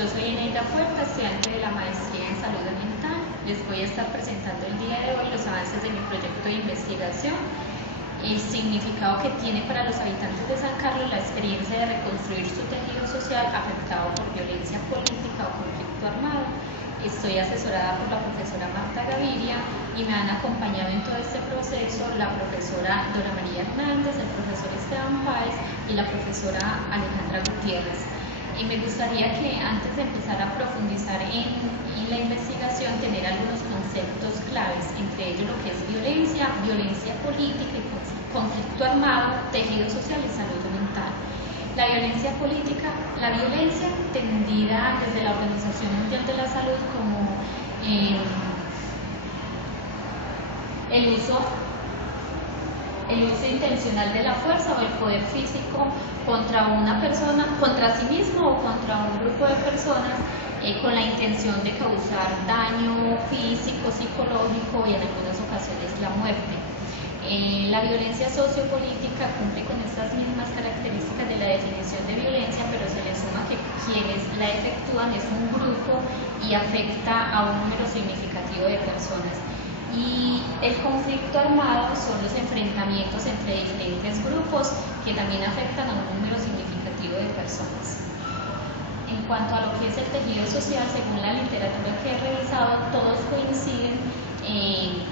Yo soy Eneida Fuerza, estudiante de la maestría en salud mental. Les voy a estar presentando el día de hoy los avances de mi proyecto de investigación, el significado que tiene para los habitantes de San Carlos la experiencia de reconstruir su tejido social afectado por violencia política o conflicto armado. Estoy asesorada por la profesora Marta Gaviria y me han acompañado en todo este proceso la profesora Dora María Hernández, el profesor Esteban Páez y la profesora Alejandra Gutiérrez. Y me gustaría que antes de empezar a profundizar en la investigación, tener algunos conceptos claves, entre ellos lo que es violencia, violencia política y conflicto armado, tejido social y salud mental. La violencia política, la violencia entendida desde la Organización Mundial de la Salud como el uso intencional de la fuerza o el poder físico contra una persona, contra sí mismo o contra un grupo de personas con la intención de causar daño físico, psicológico y en algunas ocasiones la muerte. La violencia sociopolítica cumple con estas mismas características de la definición de violencia, pero se le suma que quienes la efectúan es un grupo y afecta a un número significativo de personas. Y el conflicto armado son los enfrentamientos entre diferentes grupos que también afectan a un número significativo de personas. En cuanto a lo que es el tejido social, según la literatura que he revisado, todos coinciden en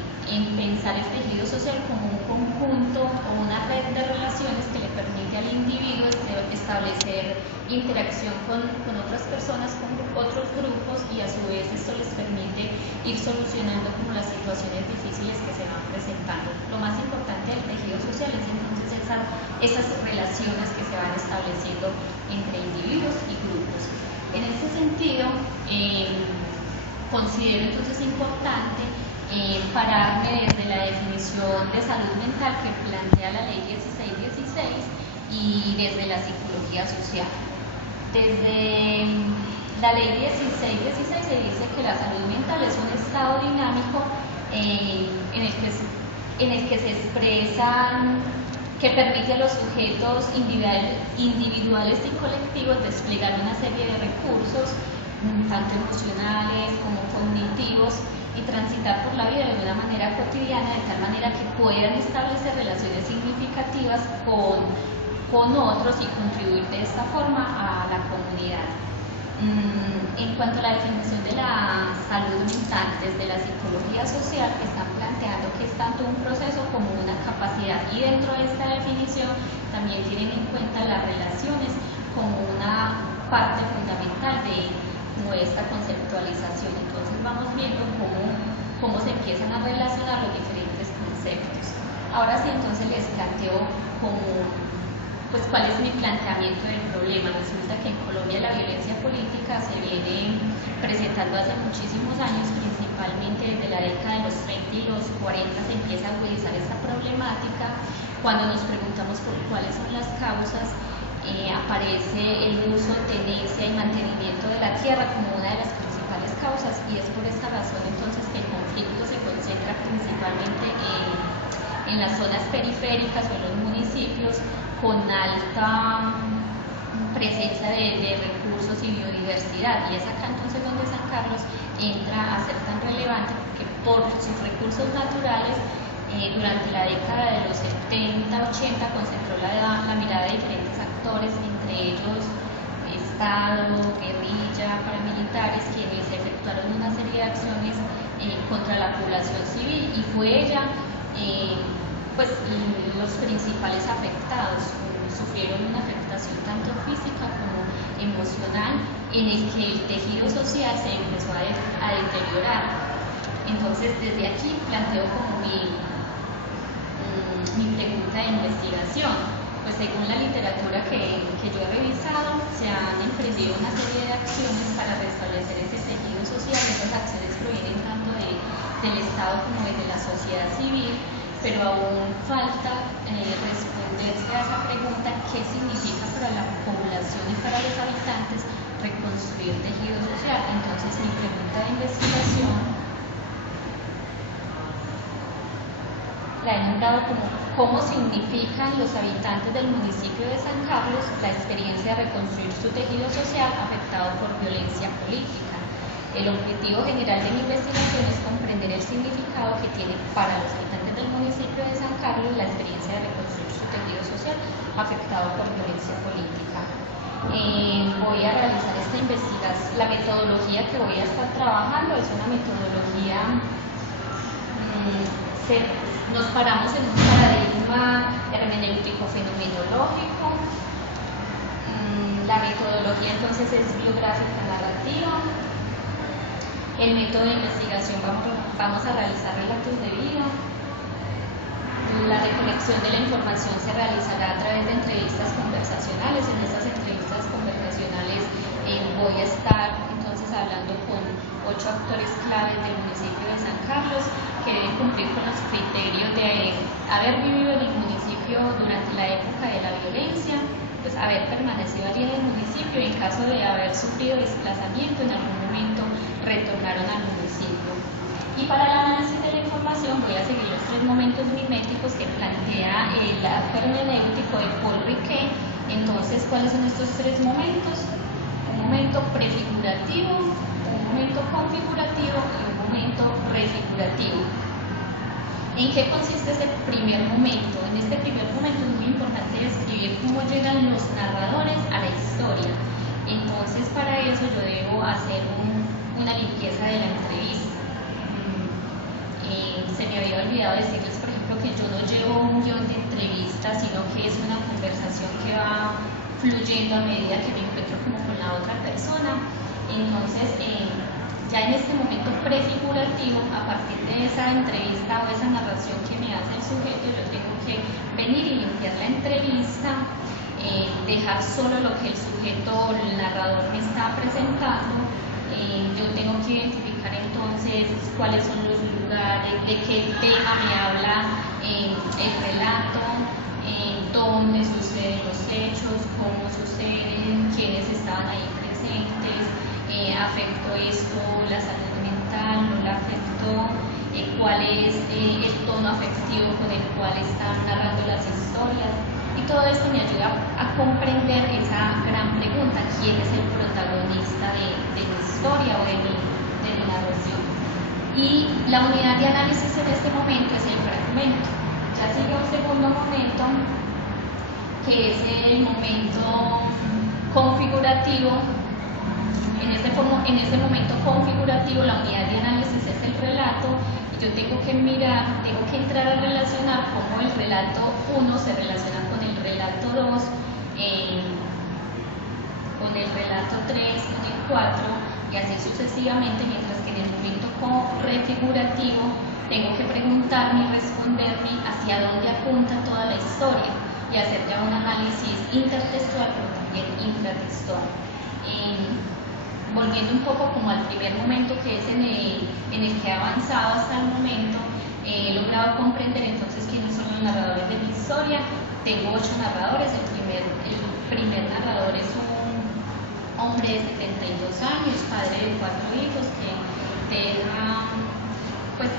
pensar el tejido social como un conjunto o una red de relaciones que le permite al individuo establecer interacción con otras personas, con otros grupos, y a su vez esto les permite ir solucionando como las situaciones difíciles que se van presentando. Lo más importante del tejido social es entonces esas relaciones que se van estableciendo entre individuos y grupos. En este sentido, considero entonces importante pararme desde la definición de salud mental que plantea la ley 1616 y desde la psicología social. Desde la ley 1616 se dice que la salud mental es un estado dinámico en el que se expresan, que permite a los sujetos individuales y colectivos desplegar una serie de recursos, tanto emocionales como cognitivos, y transitar por la vida de una manera cotidiana, de tal manera que puedan establecer relaciones significativas con otros y contribuir de esta forma a la comunidad. En cuanto a la definición de la salud mental desde la psicología social, están planteando que es tanto un proceso como una capacidad, y dentro de esta definición también tienen en cuenta las relaciones como una parte fundamental de esta conceptualización. Entonces vamos viendo cómo se empiezan a relacionar los diferentes conceptos. Ahora sí, entonces les planteo cuál es mi planteamiento del problema. Resulta que en Colombia la violencia política se viene presentando hace muchísimos años, principalmente desde la década de los 30 y los 40 se empieza a agudizar esta problemática. Cuando nos preguntamos por cuáles son las causas, aparece el uso, tenencia y mantenimiento de la tierra como una de las principales causas, y es por esta razón entonces que el conflicto se concentra principalmente en las zonas periféricas o en los municipios con alta presencia de recursos y biodiversidad, y es acá entonces donde San Carlos entra a ser tan relevante, porque por sus recursos naturales durante la década de los 70-80 concentró la mirada de diferentes actores, entre ellos Estado, guerrilla, paramilitares, quienes efectuaron una serie de acciones contra la población civil, y fue ella los principales afectados. Sufrieron una afectación tanto física como emocional, en el que el tejido social se empezó a deteriorar. Entonces desde aquí planteo como mi pregunta de investigación. Pues según la literatura que yo he revisado, se han emprendido una serie de acciones para restablecer ese tejido social. Estas acciones provienen tanto del Estado como de la sociedad civil, pero aún falta responderse a esa pregunta: ¿qué significa para la población y para los habitantes reconstruir tejido social? Entonces mi pregunta de investigación la he nombrado como cómo significan los habitantes del municipio de San Carlos la experiencia de reconstruir su tejido social afectado por violencia política. El objetivo general de mi investigación es comprender el significado que tiene para los habitantes del municipio de San Carlos la experiencia de reconstruir su tejido social afectado por violencia política. Voy a realizar esta investigación. La metodología que voy a estar trabajando es una metodología, nos paramos en un paradigma hermenéutico fenomenológico. La metodología entonces es biográfica narrativa. El método de investigación vamos a realizar relatos de vida. La recolección de la información se realizará a través de entrevistas conversacionales. En estas entrevistas conversacionales voy a estar entonces hablando con 8 actores claves del municipio de San Carlos que deben cumplir con los criterios de haber vivido en el municipio durante la época de la violencia, pues haber permanecido allí en el municipio y en caso de haber sufrido desplazamiento en algún momento retornaron al municipio. Y para el análisis de la información voy a seguir los 3 momentos miméticos que plantea el arco hermenéutico de Paul Riquet. Entonces, ¿cuáles son estos 3 momentos? Un momento prefigurativo, un momento configurativo y un momento refigurativo. ¿En qué consiste este primer momento? En este primer momento es muy importante describir cómo llegan los narradores a la historia. Entonces, para eso yo debo hacer una limpieza de la entrevista. Se me había olvidado decirles, por ejemplo, que yo no llevo un guión de entrevista, sino que es una conversación que va fluyendo a medida que me encuentro como con la otra persona. Entonces, ya en este momento prefigurativo, a partir de esa entrevista o esa narración que me hace el sujeto, yo tengo que venir y limpiar la entrevista, dejar solo lo que el sujeto o el narrador me está presentando. Yo tengo que identificar entonces cuáles son los lugares, de qué tema me habla el relato, dónde suceden los hechos, cómo suceden, quiénes estaban ahí presentes, afectó esto la salud mental, no la afectó, cuál es el tono afectivo con el cual están narrando las historias. Y todo esto me ayuda a comprender esa gran pregunta: ¿quién es el protagonista de mi historia o de mi narración? Y la unidad de análisis en este momento es el fragmento. Ya sigue un segundo momento, que es el momento configurativo. En este momento configurativo, la unidad de análisis es el relato, y yo tengo que entrar a relacionar cómo el relato 1 se relaciona con el relato 2, con el relato 3, con el 4, y así sucesivamente, mientras que en el momento refigurativo tengo que preguntarme y responderme hacia dónde apunta toda la historia y hacer ya un análisis intertextual, pero también intratextual. Volviendo un poco como al primer momento, que es en el que he avanzado hasta el momento, he logrado comprender entonces quiénes son los narradores de mi historia. Tengo 8 narradores. El primer narrador es un hombre de 72 años, padre de 4 hijos, que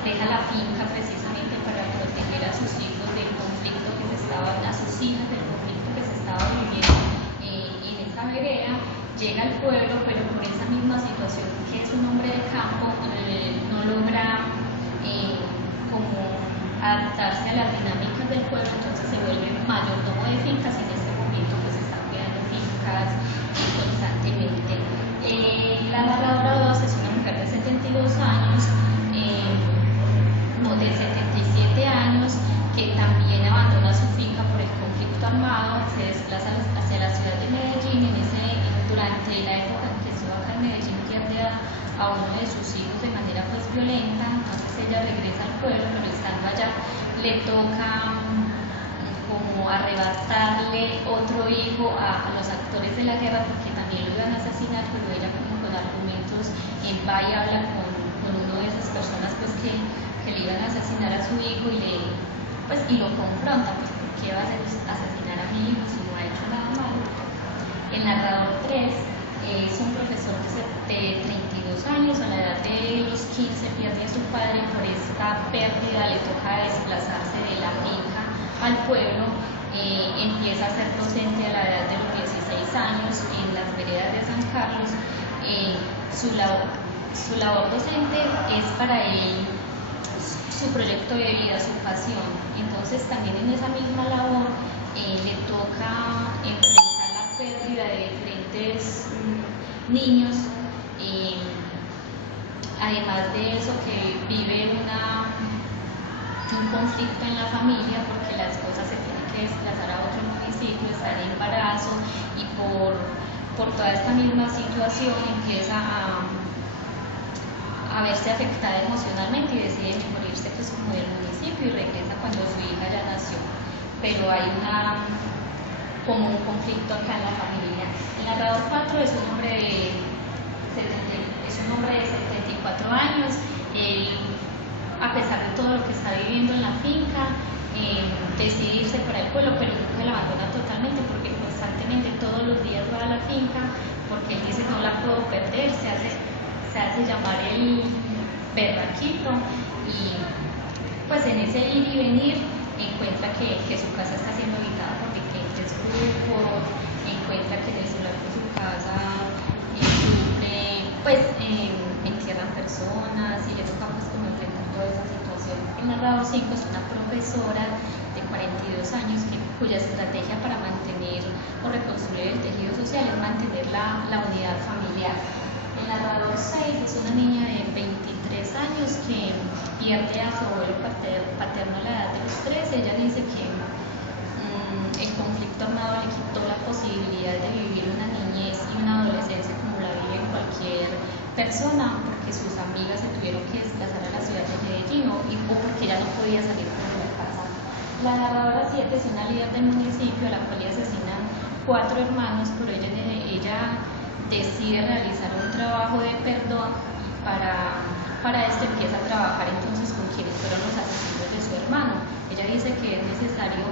deja la finca precisamente para proteger a sus hijos del conflicto que se estaba, a sus hijas del conflicto que se estaba viviendo en esta vereda. Llega al pueblo, pero por esa misma situación que es un hombre de campo, no logra como adaptarse a las dinámicas del pueblo, entonces se vuelve mayordomo de fincas y en este momento pues está cuidando fincas constantemente. La narradora 2 es una mujer de 72 años, de 77 años, que también abandona su finca por el conflicto armado, se desplaza hacia la ciudad de Medellín. Durante la época en que estuvo acá en Medellín, pierde a uno de sus hijos de manera violenta. Entonces ella regresa al pueblo, pero estando allá le toca como arrebatarle otro hijo a los actores de la guerra, porque también lo iban a asesinar, pero ella como con argumentos va y habla con uno de esas personas pues que le iban a asesinar a su hijo y lo confronta, pues ¿por qué vas a asesinar a mi hijo si no ha hecho nada malo? El narrador 3 es un profesor de 32 años, a la edad de los 15 pierde a su padre por esta pérdida le toca desplazarse de la finca al pueblo. Empieza a ser docente a la edad de los 16 años en las veredas de San Carlos. Su labor docente es para él su proyecto de vida, su pasión. Entonces también en esa misma labor le toca enfrentar la pérdida de diferentes niños. Además de eso, que vive un conflicto en la familia porque la esposa se tiene que desplazar a otro municipio, está en embarazo, y por toda esta misma situación empieza a verse afectada emocionalmente y decide mejor irse pues como del municipio, y regresa cuando su hija ya nació. Pero hay como un conflicto acá en la familia. El narrador 4 es un hombre de 74 años. Él, a pesar de todo lo que está viviendo en la finca, decide irse para el pueblo, pero nunca la abandona totalmente, porque constantemente todos los días va a la finca, porque él dice: no la puedo perder. Se hace llamar el berraquito, y pues en ese ir y venir encuentra que su casa está siendo habitada por diferentes grupos, encuentra que en el celular de su casa sufre, pues encierran personas, y le toca pues como enfrentar toda esa situación. El narrador 5 es una profesora de 42 años cuya estrategia para mantener o reconstruir el tejido social es mantener la unidad familiar. El narrador 6 es una niña de 23 años que pierde a su abuelo paterno a la edad de los 13. Ella dice que el conflicto armado le quitó la posibilidad de vivir una niñez y una adolescencia como la vive cualquier persona, porque sus amigas se tuvieron que desplazar a la ciudad de Medellín, o porque ella no podía salir de la casa. La narradora 7 es una líder del municipio a la cual le asesinan 4 hermanos, pero ella decide realizar un trabajo de perdón, y para esto empieza a trabajar entonces con quienes fueron los asesinos de su hermano. Ella dice que es necesario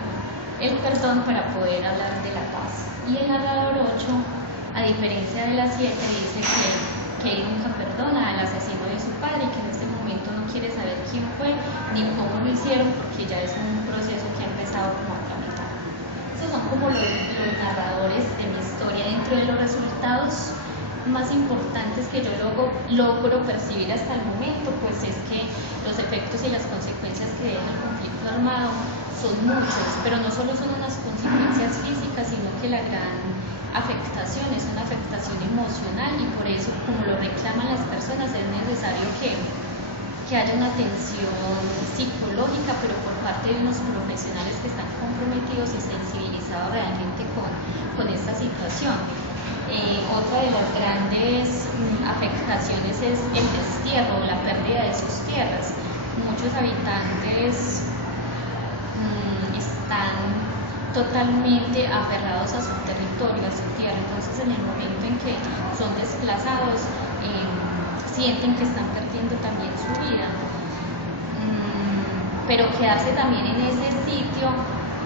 el perdón para poder hablar de la paz. Y el narrador 8, a diferencia de la 7, dice que él nunca perdona al asesino de su padre, y que en este momento no quiere saber quién fue ni cómo lo hicieron, porque ya es un proceso que ha empezado como a tramitar. Estos son como los narradores de mi historia. Dentro de los resultados más importantes que yo logro percibir hasta el momento, pues es que los efectos y las consecuencias que deja el conflicto armado son muchos, pero no solo son unas consecuencias físicas, sino que la gran afectación es una afectación emocional, y por eso, como lo reclaman las personas, es necesario que haya una atención psicológica, pero por parte de unos profesionales que están comprometidos y sensibilizados realmente con esta situación. Otra de las grandes afectaciones es el destierro, la pérdida de sus tierras. Muchos habitantes están totalmente aferrados a su territorio, a su tierra. Entonces, en el momento en que son desplazados, sienten que están perdiendo también su vida. Pero quedarse también en ese sitio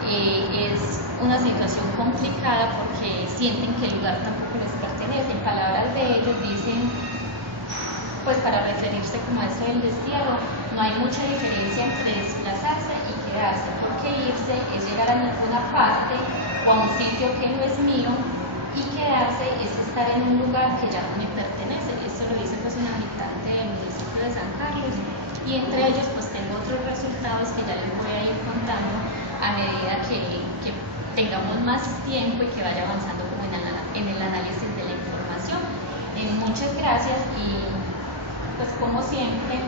es una situación complicada, porque sienten que el lugar tampoco les pertenece. En palabras de ellos dicen, pues para referirse como a esto del destierro, no hay mucha diferencia entre desplazarse y quedarse, porque irse es llegar a alguna parte o a un sitio que no es mío, y quedarse es estar en un lugar que ya no me pertenece. Esto lo dice pues un habitante del municipio de San Carlos, y entre ellos pues tengo otros resultados que ya les voy a ir contando a medida que tengamos más tiempo y que vaya avanzando como en el análisis de la información. Muchas gracias, y pues como siempre